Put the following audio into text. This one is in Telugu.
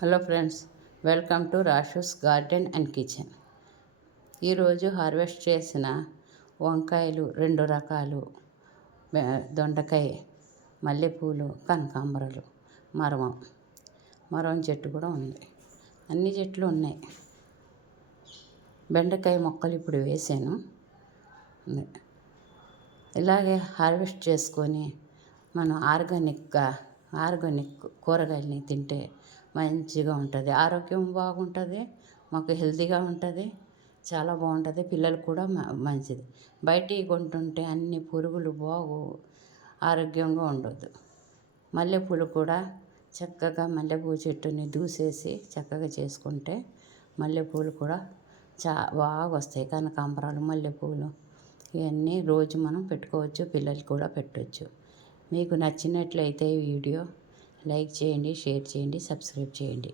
Hello friends, welcome to Rashu's garden and kitchen. ఈరోజు హార్వెస్ట్ చేసిన వంకాయలు 2 రకాలు, దొండకాయ, మల్లెపూలు, కనకాంబరాలు, మరం చెట్టు కూడా ఉంది. అన్ని చెట్లు ఉన్నాయి. బెండకాయ మొక్కలు ఇప్పుడు వేసాను. ఇలాగే హార్వెస్ట్ చేసుకొని మనం ఆర్గానిక్ కూరగాయలని తింటే మంచిగా ఉంటుంది. ఆరోగ్యం బాగుంటుంది, మాకు హెల్తీగా ఉంటుంది, చాలా బాగుంటుంది. పిల్లలకు కూడా మంచిది. బయటివి కొంటుంటే అన్ని పురుగులు ఆరోగ్యంగా ఉండదు. మల్లెపూలు కూడా చక్కగా మల్లెపూ చెట్టుని దూసేసి చక్కగా చేసుకుంటే మల్లెపూలు కూడా బాగా వస్తాయి. కనకాంబరాలు, మల్లెపూలు ఇవన్నీ రోజు మనం పెట్టుకోవచ్చు, పిల్లలకి కూడా పెట్టవచ్చు. మీకు నచ్చినట్లయితే ఈ వీడియో లైక్ చేయండి, షేర్ చేయండి, సబ్స్క్రైబ్ చేయండి.